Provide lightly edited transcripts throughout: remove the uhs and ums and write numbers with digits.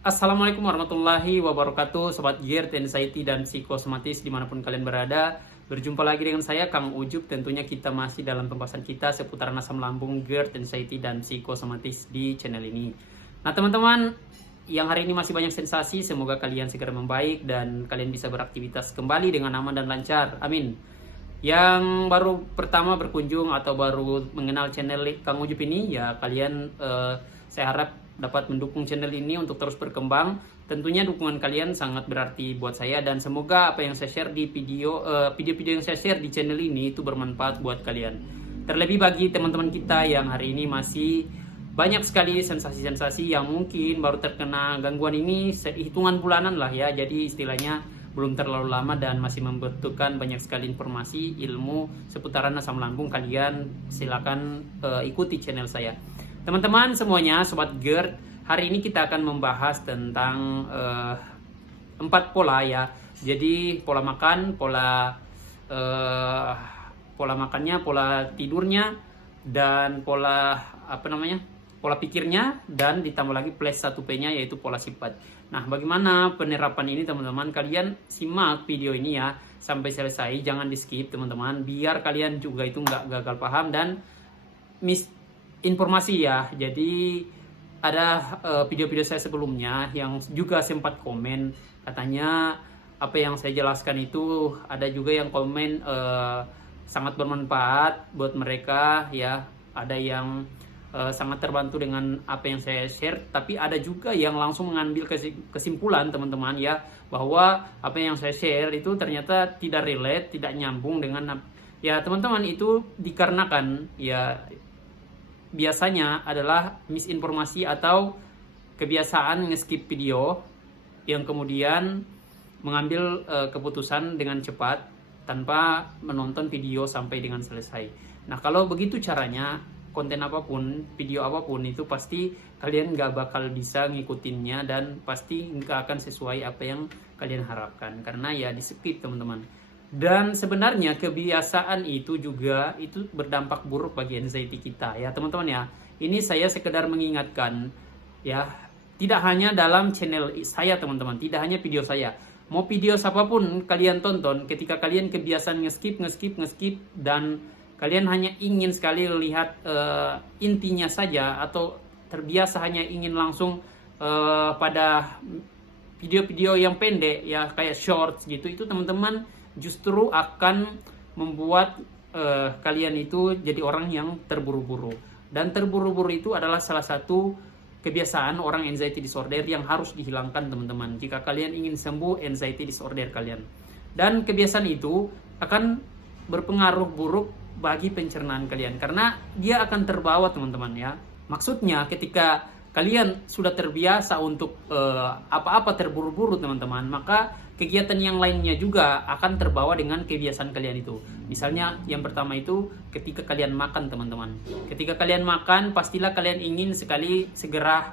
Assalamualaikum warahmatullahi wabarakatuh, Sobat Gear, Anxiety, dan Psikosomatis dimanapun kalian berada. Berjumpa lagi dengan saya, Kang Ujub. Tentunya kita masih dalam pembahasan kita seputar asam lambung, GERD, Anxiety, dan Psikosomatis di channel ini. Nah teman-teman, yang hari ini masih banyak sensasi, semoga kalian segera membaik dan kalian bisa beraktivitas kembali dengan aman dan lancar. Amin. Yang baru pertama berkunjung atau baru mengenal channel Kang Ujub ini, ya kalian saya harap dapat mendukung channel ini untuk terus berkembang. Tentunya dukungan kalian sangat berarti buat saya dan semoga apa yang saya share di video-video yang saya share di channel ini itu bermanfaat buat kalian. Terlebih bagi teman-teman kita yang hari ini masih banyak sekali sensasi-sensasi yang mungkin baru terkena gangguan ini hitungan bulanan lah ya. Jadi istilahnya belum terlalu lama dan masih membutuhkan banyak sekali informasi, ilmu seputaran asam lambung. Kalian silakan ikuti channel saya. Teman-teman semuanya, Sobat GERD, hari ini kita akan membahas tentang 4 pola ya. Jadi pola makan, pola makannya, pola tidurnya, dan pola pola pikirnya, dan ditambah lagi plus 1P-nya yaitu pola sifat. Nah, bagaimana penerapan ini teman-teman? Kalian simak video ini ya sampai selesai, jangan di skip teman-teman, biar kalian juga itu nggak gagal paham dan informasi ya. Jadi ada video-video saya sebelumnya yang juga sempat komen, katanya apa yang saya jelaskan itu ada juga yang komen sangat bermanfaat buat mereka ya. Ada yang sangat terbantu dengan apa yang saya share, tapi ada juga yang langsung mengambil kesimpulan teman-teman ya, bahwa apa yang saya share itu ternyata tidak relate, tidak nyambung dengan ya teman-teman. Itu dikarenakan ya biasanya adalah misinformasi atau kebiasaan nge-skip video yang kemudian mengambil keputusan dengan cepat tanpa menonton video sampai dengan selesai. Nah kalau begitu caranya, konten apapun, video apapun itu pasti kalian gak bakal bisa ngikutinnya dan pasti gak akan sesuai apa yang kalian harapkan, karena ya di skip teman-teman. Dan sebenarnya kebiasaan itu juga itu berdampak buruk bagi anxiety kita ya teman-teman ya. Ini saya sekedar mengingatkan ya, tidak hanya dalam channel saya teman-teman, tidak hanya video saya. Mau video siapapun kalian tonton, ketika kalian kebiasaan ngeskip dan kalian hanya ingin sekali lihat intinya saja, atau terbiasa hanya ingin langsung pada video-video yang pendek ya kayak shorts gitu, itu teman-teman justru akan membuat kalian itu jadi orang yang terburu-buru. Dan terburu-buru itu adalah salah satu kebiasaan orang anxiety disorder yang harus dihilangkan teman-teman, jika kalian ingin sembuh anxiety disorder kalian. Dan kebiasaan itu akan berpengaruh buruk bagi pencernaan kalian, karena dia akan terbawa teman-teman ya. Maksudnya ketika kalian sudah terbiasa untuk apa-apa terburu-buru teman-teman, maka kegiatan yang lainnya juga akan terbawa dengan kebiasaan kalian itu. Misalnya yang pertama itu ketika kalian makan teman-teman. Ketika kalian makan pastilah kalian ingin sekali segera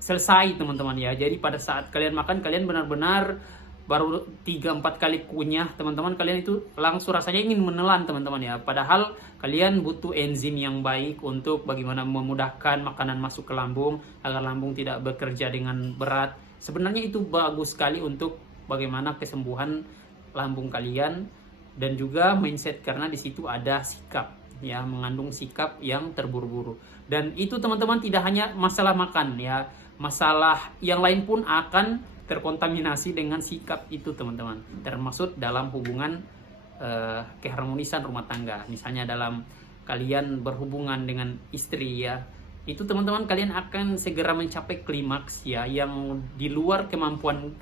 selesai teman-teman ya. Jadi pada saat kalian makan, kalian benar-benar baru 3-4 kali kunyah teman-teman, kalian itu langsung rasanya ingin menelan teman-teman ya. Padahal kalian butuh enzim yang baik untuk bagaimana memudahkan makanan masuk ke lambung agar lambung tidak bekerja dengan berat. Sebenarnya itu bagus sekali untuk bagaimana kesembuhan lambung kalian dan juga mindset, karena di situ ada sikap ya, mengandung sikap yang terburu-buru. Dan itu teman-teman tidak hanya masalah makan ya, masalah yang lain pun akan terkontaminasi dengan sikap itu teman-teman, termasuk dalam hubungan keharmonisan rumah tangga. Misalnya dalam kalian berhubungan dengan istri ya, itu teman-teman kalian akan segera mencapai klimaks ya, yang di luar kemampuan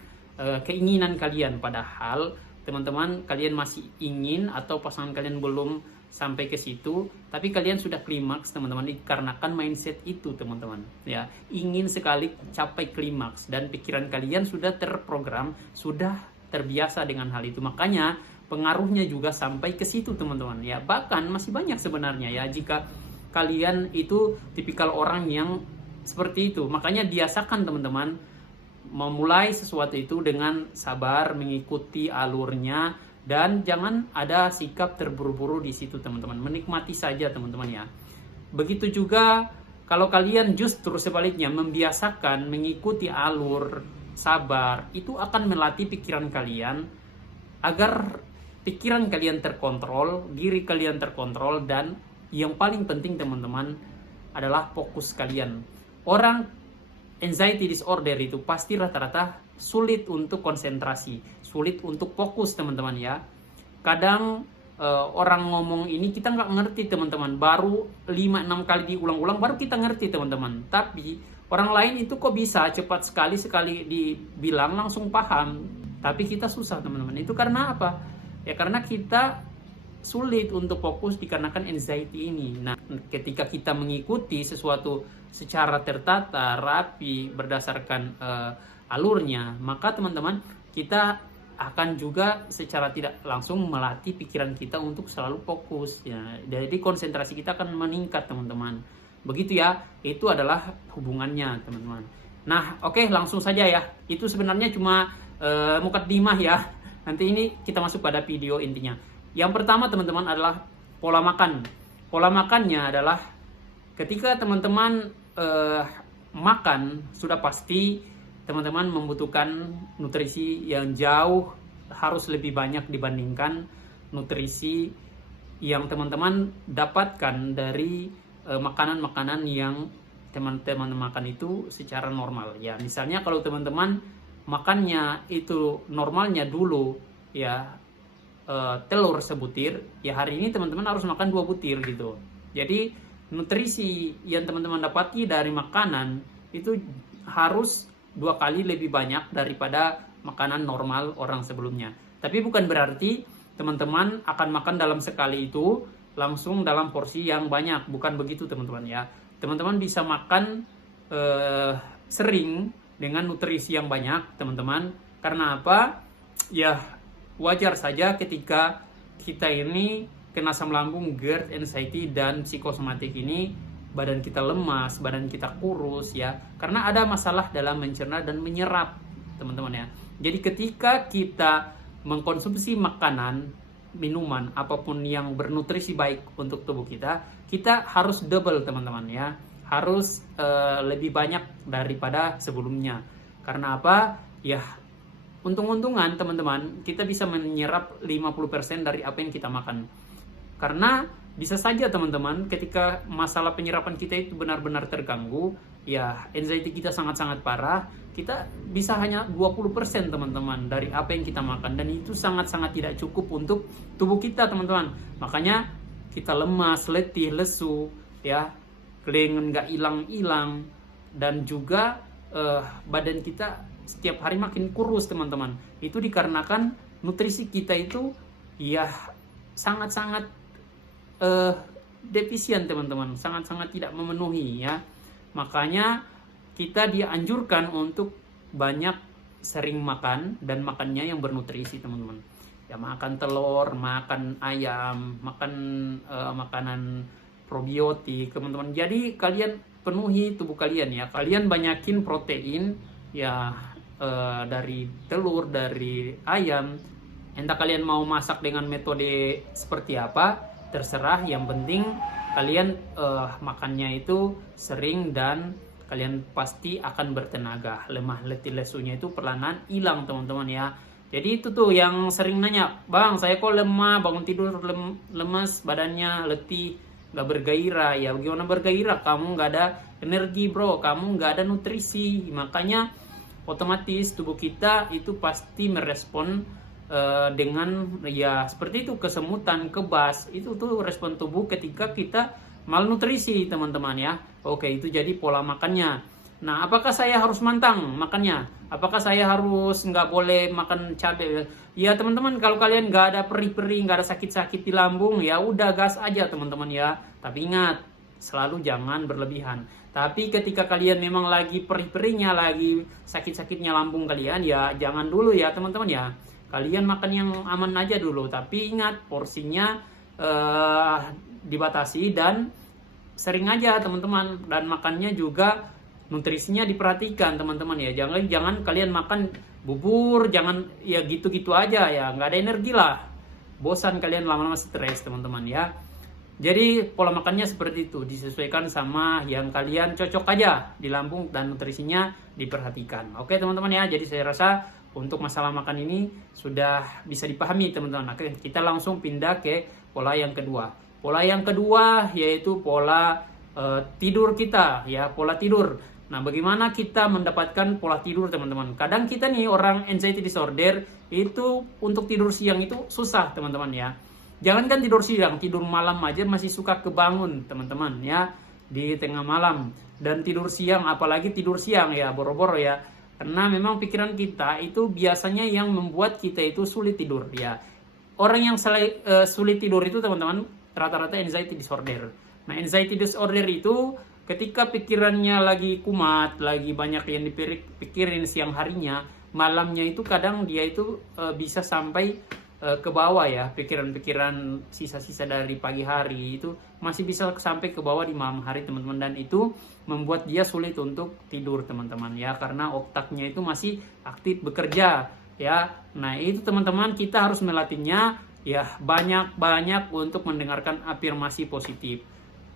keinginan kalian. Padahal teman-teman kalian masih ingin, atau pasangan kalian belum sampai ke situ, tapi kalian sudah klimaks teman-teman, dikarenakan mindset itu teman-teman ya, ingin sekali capai klimaks dan pikiran kalian sudah terprogram, sudah terbiasa dengan hal itu. Makanya pengaruhnya juga sampai ke situ teman-teman ya. Bahkan masih banyak sebenarnya ya, jika kalian itu tipikal orang yang seperti itu. Makanya biasakan teman-teman memulai sesuatu itu dengan sabar, mengikuti alurnya, dan jangan ada sikap terburu-buru di situ teman-teman. Menikmati saja teman-teman ya. Begitu juga kalau kalian justru sebaliknya membiasakan mengikuti alur sabar, itu akan melatih pikiran kalian agar pikiran kalian terkontrol, diri kalian terkontrol, dan yang paling penting teman-teman adalah fokus kalian. Orang anxiety disorder itu pasti rata-rata sulit untuk konsentrasi, sulit untuk fokus teman-teman ya. Kadang orang ngomong ini kita nggak ngerti teman-teman, baru 5-6 kali diulang-ulang baru kita ngerti teman-teman. Tapi orang lain itu kok bisa cepat sekali dibilang langsung paham, tapi kita susah teman-teman. Itu karena apa? Ya karena kita sulit untuk fokus dikarenakan anxiety ini. Nah, ketika kita mengikuti sesuatu secara tertata, rapi, berdasarkan alurnya, maka teman-teman kita akan juga secara tidak langsung melatih pikiran kita untuk selalu fokus ya. Jadi konsentrasi kita akan meningkat teman-teman. Begitu ya, itu adalah hubungannya teman-teman. Nah, oke, langsung saja ya. Itu sebenarnya cuma mukaddimah ya. Nanti ini kita masuk pada video intinya. Yang pertama teman-teman adalah pola makan. Pola makannya adalah ketika teman-teman makan, sudah pasti teman-teman membutuhkan nutrisi yang jauh harus lebih banyak dibandingkan nutrisi yang teman-teman dapatkan dari makanan-makanan yang teman-teman makan itu secara normal ya. Misalnya kalau teman-teman makannya itu normalnya dulu ya telur sebutir, ya hari ini teman-teman harus makan 2 butir gitu. Jadi nutrisi yang teman-teman dapati dari makanan itu harus 2 kali lebih banyak daripada makanan normal orang sebelumnya. Tapi bukan berarti teman-teman akan makan dalam sekali itu langsung dalam porsi yang banyak. Bukan begitu teman-teman ya. Teman-teman bisa makan sering dengan nutrisi yang banyak teman-teman. Karena apa? Ya wajar saja ketika kita ini kena asam lambung, GERD, anxiety, dan psikosomatik ini badan kita lemas, badan kita kurus ya, karena ada masalah dalam mencerna dan menyerap teman-teman ya. Jadi ketika kita mengkonsumsi makanan, minuman, apapun yang bernutrisi baik untuk tubuh kita, kita harus double teman-teman ya, harus lebih banyak daripada sebelumnya. Karena apa? Ya untung-untungan teman-teman, kita bisa menyerap 50% dari apa yang kita makan. Karena bisa saja teman-teman ketika masalah penyerapan kita itu benar-benar terganggu, ya anxiety kita sangat-sangat parah, kita bisa hanya 20% teman-teman dari apa yang kita makan, dan itu sangat-sangat tidak cukup untuk tubuh kita teman-teman. Makanya kita lemas, letih, lesu, ya, kelengan nggak hilang-hilang, dan juga badan kita setiap hari makin kurus teman-teman. Itu dikarenakan nutrisi kita itu ya sangat-sangat defisien teman-teman, sangat-sangat tidak memenuhi ya. Makanya kita dianjurkan untuk banyak sering makan dan makannya yang bernutrisi teman-teman. Ya makan telur, makan ayam, makan makanan probiotik teman-teman. Jadi kalian penuhi tubuh kalian ya. Kalian banyakin protein ya dari telur, dari ayam. Entah kalian mau masak dengan metode seperti apa, terserah, yang penting kalian makannya itu sering dan kalian pasti akan bertenaga. Lemah letih lesunya itu perlahan hilang teman-teman ya. Jadi itu tuh yang sering nanya, "Bang, saya kok lemah, bangun tidur lemes, badannya letih, gak bergairah." Ya bagaimana bergairah? Kamu gak ada energi bro, kamu gak ada nutrisi. Makanya otomatis tubuh kita itu pasti merespon dengan ya seperti itu, kesemutan, kebas. Itu tuh respon tubuh ketika kita malnutrisi teman-teman ya. Oke, itu jadi pola makannya. Nah, apakah saya harus mantang makannya? Apakah saya harus nggak boleh makan cabai? Ya teman-teman, kalau kalian nggak ada perih-perih, nggak ada sakit-sakit di lambung, ya udah gas aja teman-teman ya. Tapi ingat, selalu jangan berlebihan. Tapi ketika kalian memang lagi perih-perihnya, lagi sakit-sakitnya lambung kalian, ya jangan dulu ya teman-teman ya. Kalian makan yang aman aja dulu, tapi ingat porsinya dibatasi dan sering aja teman-teman, dan makannya juga nutrisinya diperhatikan teman-teman ya. Jangan kalian makan bubur, jangan ya gitu-gitu aja ya, nggak ada energi lah, bosan kalian, lama-lama stres teman-teman ya. Jadi pola makannya seperti itu, disesuaikan sama yang kalian cocok aja di lambung dan nutrisinya diperhatikan. Oke teman-teman ya, jadi saya rasa untuk masalah makan ini sudah bisa dipahami teman-teman. Oke, kita langsung pindah ke pola yang kedua. Pola yang kedua yaitu pola tidur kita ya, pola tidur. Nah, bagaimana kita mendapatkan pola tidur teman-teman? Kadang kita nih orang anxiety disorder itu untuk tidur siang itu susah teman-teman ya. Jangankan tidur siang, tidur malam aja masih suka kebangun teman-teman ya di tengah malam. Dan tidur siang, apalagi tidur siang ya boro-boro ya. Karena memang pikiran kita itu biasanya yang membuat kita itu sulit tidur ya. Orang yang sulit tidur itu teman-teman rata-rata anxiety disorder. Nah, anxiety disorder itu ketika pikirannya lagi kumat, lagi banyak yang dipikirin siang harinya, malamnya itu kadang dia itu bisa sampai ke bawah ya, pikiran-pikiran sisa-sisa dari pagi hari itu masih bisa sampai ke bawah di malam hari teman-teman, dan itu membuat dia sulit untuk tidur teman-teman ya, karena otaknya itu masih aktif bekerja ya. Nah, itu teman-teman kita harus melatihnya ya banyak-banyak untuk mendengarkan afirmasi positif.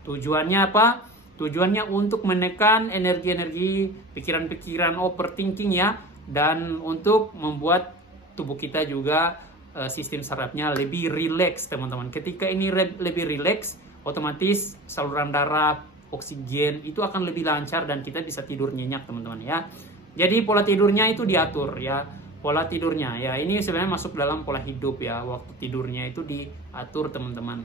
Tujuannya apa? Tujuannya untuk menekan energi-energi pikiran-pikiran overthinking ya, dan untuk membuat tubuh kita juga sistem sarafnya lebih rileks teman-teman. Ketika ini lebih rileks, otomatis saluran darah, oksigen itu akan lebih lancar dan kita bisa tidur nyenyak teman-teman ya. Jadi pola tidurnya itu diatur ya. Pola tidurnya ya, ini sebenarnya masuk dalam pola hidup ya. Waktu tidurnya itu diatur teman-teman.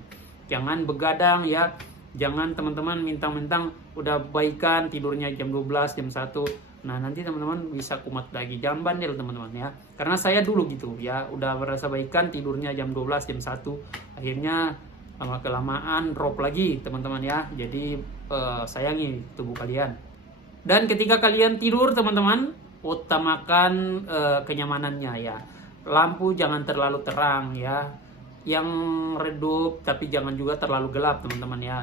Jangan begadang ya. Jangan teman-teman mentang-mentang udah baikan tidurnya jam 12, jam 1. Nah, nanti teman-teman bisa kumat lagi. Jangan bandel teman-teman ya. Karena saya dulu gitu ya, udah merasa baikan tidurnya jam 12, jam 1. Akhirnya lama-kelamaan drop lagi teman-teman ya. Jadi sayangi tubuh kalian. Dan ketika kalian tidur teman-teman, utamakan kenyamanannya ya. Lampu jangan terlalu terang ya. Yang redup tapi jangan juga terlalu gelap teman-teman ya.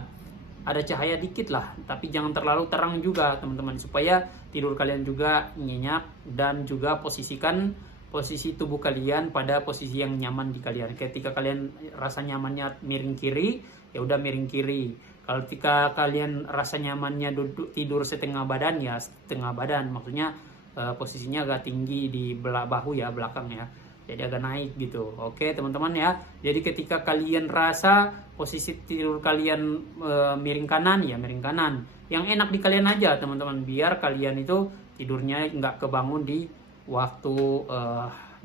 Ada cahaya dikit lah, tapi jangan terlalu terang juga teman-teman, supaya tidur kalian juga nyenyak, dan juga posisikan posisi tubuh kalian pada posisi yang nyaman di kalian. Ketika kalian rasa nyamannya miring kiri, ya udah miring kiri. Kalau ketika kalian rasa nyamannya tidur setengah badan, ya setengah badan, maksudnya posisinya agak tinggi di bahu ya, belakang ya, jadi agak naik gitu. Oke teman-teman ya, jadi ketika kalian rasa posisi tidur kalian miring kanan, ya miring kanan. Yang enak di kalian aja teman-teman, biar kalian itu tidurnya nggak kebangun di waktu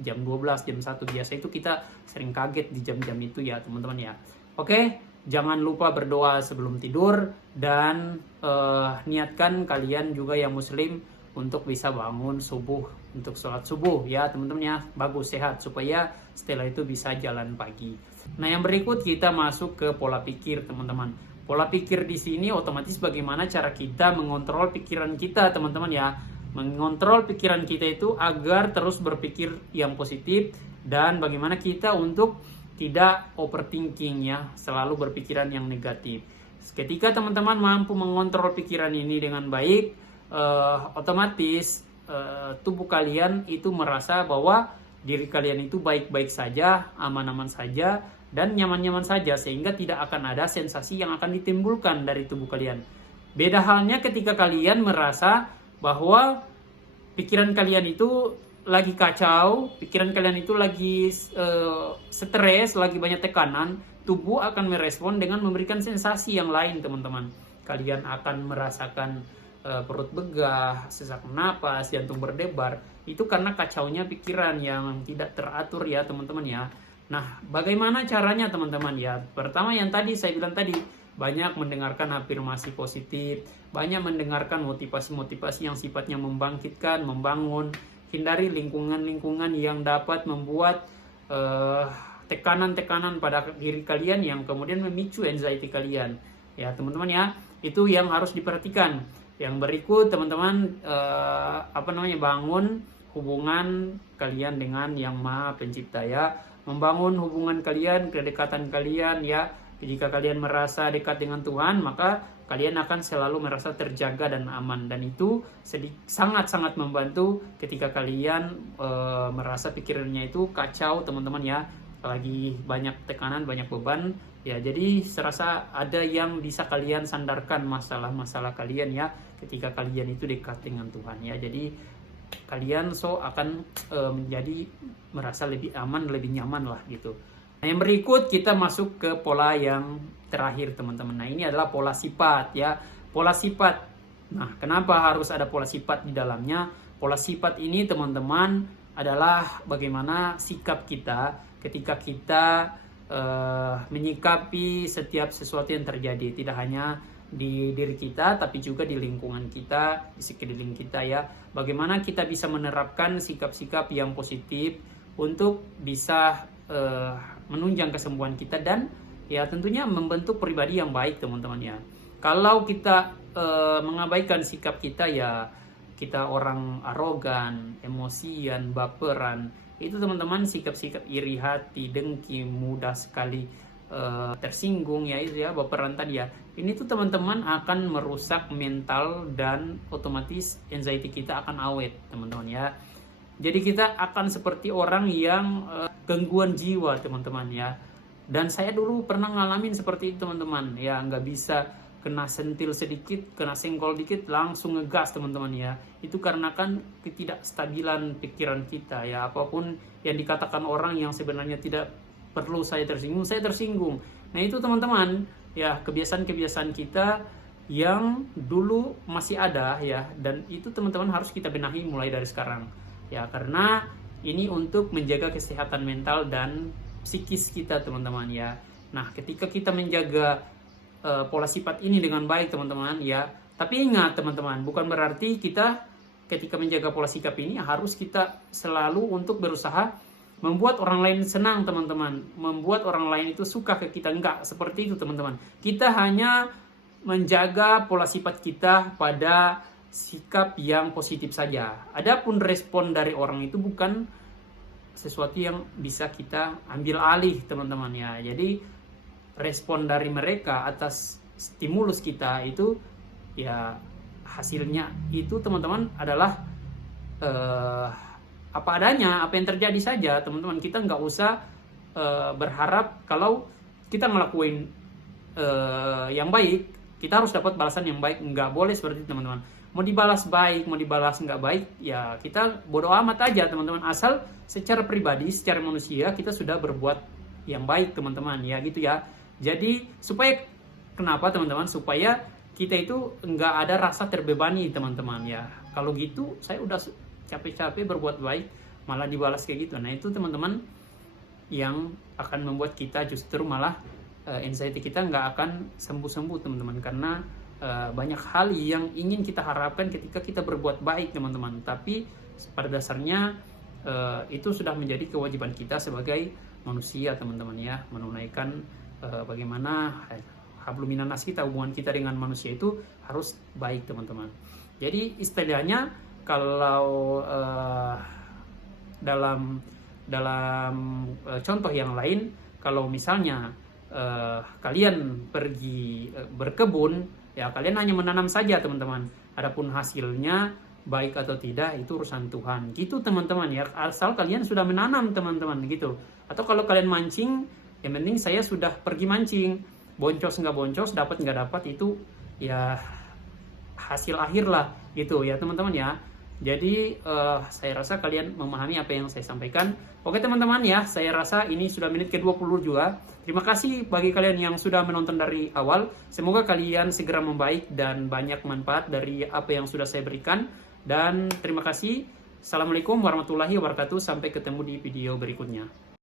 jam 12, jam 1. Biasa itu kita sering kaget di jam-jam itu ya teman-teman ya. Oke, jangan lupa berdoa sebelum tidur, dan niatkan kalian juga yang muslim untuk bisa bangun subuh untuk sholat subuh ya teman-teman ya, bagus, sehat, supaya setelah itu bisa jalan pagi. Nah, yang berikut kita masuk ke pola pikir teman-teman. Pola pikir di sini otomatis bagaimana cara kita mengontrol pikiran kita teman-teman ya. Mengontrol pikiran kita itu agar terus berpikir yang positif, dan bagaimana kita untuk tidak overthinking ya, selalu berpikiran yang negatif. Ketika teman-teman mampu mengontrol pikiran ini dengan baik, otomatis tubuh kalian itu merasa bahwa diri kalian itu baik-baik saja, aman-aman saja, dan nyaman-nyaman saja, sehingga tidak akan ada sensasi yang akan ditimbulkan dari tubuh kalian. Beda halnya ketika kalian merasa bahwa pikiran kalian itu lagi kacau, pikiran kalian itu lagi stres, lagi banyak tekanan, tubuh akan merespon dengan memberikan sensasi yang lain teman-teman. Kalian akan merasakan perut begah, sesak napas, jantung berdebar. Itu karena kacaunya pikiran yang tidak teratur ya teman-teman ya. Nah, bagaimana caranya teman-teman ya? Pertama yang tadi saya bilang tadi, banyak mendengarkan afirmasi positif, banyak mendengarkan motivasi-motivasi yang sifatnya membangkitkan, membangun. Hindari lingkungan-lingkungan yang dapat membuat tekanan-tekanan pada diri kalian yang kemudian memicu anxiety kalian. Ya teman-teman ya, itu yang harus diperhatikan. Yang berikut teman-teman bangun hubungan kalian dengan Yang Maha Pencipta ya. Membangun hubungan kalian, kedekatan kalian ya. Jika kalian merasa dekat dengan Tuhan, maka kalian akan selalu merasa terjaga dan aman, dan itu sangat-sangat membantu ketika kalian merasa pikirannya itu kacau teman-teman ya. lagi banyak tekanan, banyak beban, ya jadi serasa ada yang bisa kalian sandarkan masalah-masalah kalian ya ketika kalian itu dekat dengan Tuhan ya. Jadi kalian akan menjadi merasa lebih aman, lebih nyaman lah gitu. Nah, yang berikut kita masuk ke pola yang terakhir teman-teman. Nah, ini adalah pola sifat ya. Pola sifat. Nah, kenapa harus ada pola sifat di dalamnya? Pola sifat ini teman-teman adalah bagaimana sikap kita ketika kita menyikapi setiap sesuatu yang terjadi. Tidak hanya di diri kita, tapi juga di lingkungan kita, di sekeliling kita ya. Bagaimana kita bisa menerapkan sikap-sikap yang positif untuk bisa menunjang kesembuhan kita dan ya tentunya membentuk pribadi yang baik teman-teman ya. Kalau kita mengabaikan sikap kita ya, kita orang arogan, emosian, baperan, itu teman-teman sikap-sikap iri hati, dengki, mudah sekali tersinggung ya, itu ya baperan tadi ya. Ini tuh teman-teman akan merusak mental dan otomatis anxiety kita akan awet teman-teman ya. Jadi kita akan seperti orang yang gangguan jiwa teman-teman ya. Dan saya dulu pernah ngalamin seperti itu teman-teman ya, nggak bisa kena sentil sedikit, kena senggol dikit langsung ngegas teman-teman ya. Itu karena kan ketidakstabilan pikiran kita ya, apapun yang dikatakan orang yang sebenarnya tidak perlu saya tersinggung. Nah itu teman-teman ya, kebiasaan-kebiasaan kita yang dulu masih ada ya, dan itu teman-teman harus kita benahi mulai dari sekarang ya, karena ini untuk menjaga kesehatan mental dan psikis kita teman-teman ya. Nah ketika kita menjaga pola sifat ini dengan baik teman-teman ya, tapi ingat teman-teman, bukan berarti kita ketika menjaga pola sikap ini harus kita selalu untuk berusaha membuat orang lain senang teman-teman, membuat orang lain itu suka ke kita. Enggak seperti itu teman-teman. Kita hanya menjaga pola sifat kita pada sikap yang positif saja. Adapun respon dari orang itu bukan sesuatu yang bisa kita ambil alih teman-teman ya. Jadi respon dari mereka atas stimulus kita itu ya, hasilnya itu teman-teman adalah apa adanya, apa yang terjadi saja teman-teman. Kita nggak usah berharap kalau kita ngelakuin yang baik kita harus dapat balasan yang baik. Nggak boleh seperti itu teman-teman. Mau dibalas baik, mau dibalas nggak baik ya kita bodo amat aja teman-teman, asal secara pribadi, secara manusia kita sudah berbuat yang baik teman-teman ya, gitu ya. Jadi supaya kenapa teman-teman, supaya kita itu nggak ada rasa terbebani teman-teman ya. Kalau gitu saya udah capek-capek berbuat baik malah dibalas kayak gitu. Nah itu teman-teman yang akan membuat kita justru malah anxiety kita nggak akan sembuh-sembuh teman-teman, karena banyak hal yang ingin kita harapkan ketika kita berbuat baik teman-teman, tapi pada dasarnya itu sudah menjadi kewajiban kita sebagai manusia teman-teman ya, menunaikan bagaimana hablum minan nas kita, hubungan kita dengan manusia itu harus baik teman-teman. Jadi istilahnya kalau dalam contoh yang lain, kalau misalnya kalian pergi berkebun ya, kalian hanya menanam saja teman-teman. Adapun hasilnya baik atau tidak itu urusan Tuhan gitu teman-teman ya, asal kalian sudah menanam teman-teman gitu. Atau kalau kalian mancing, yang penting saya sudah pergi mancing, boncos nggak boncos, dapat nggak dapat, itu ya hasil akhir lah gitu ya teman-teman ya. Jadi saya rasa kalian memahami apa yang saya sampaikan. Oke teman-teman ya, saya rasa ini sudah menit ke-20 juga. Terima kasih bagi kalian yang sudah menonton dari awal. Semoga kalian segera membaik dan banyak manfaat dari apa yang sudah saya berikan. Dan terima kasih. Assalamualaikum warahmatullahi wabarakatuh. Sampai ketemu di video berikutnya.